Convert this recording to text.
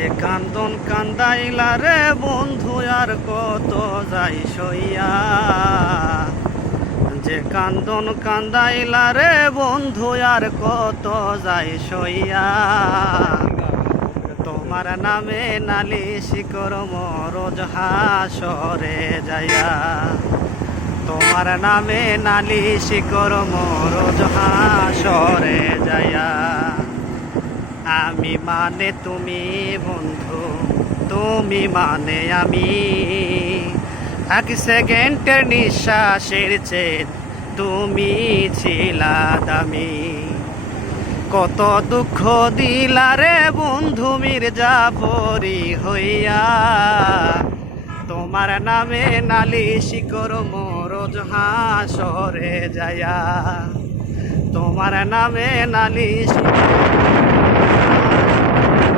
যে কান্দন কান্দাইলা রে বন্ধু, আর কত যাই সইয়া। যে কান্দন কান্দাইলা রে বন্ধু, আর কত যাই সইয়া। তোমার নামে নালিশ করম, রোজ হাসরে যাইয়া। তোমার নামে নালিশ করম, রোজ হাসরে যাইয়া। আমি মানে তুমি, বন্ধু। তুমি মানে আমি। এক সেকেন্ডের নিঃশ্বাসের চেয়ে তুমি ছিলা দামি। কত দুঃখ দিলা রে বন্ধু মির্জাফরি হইয়া। তোমার নামে নালিশ করো, মোরজ হাসরে যায়া তোমার নামে নালিশ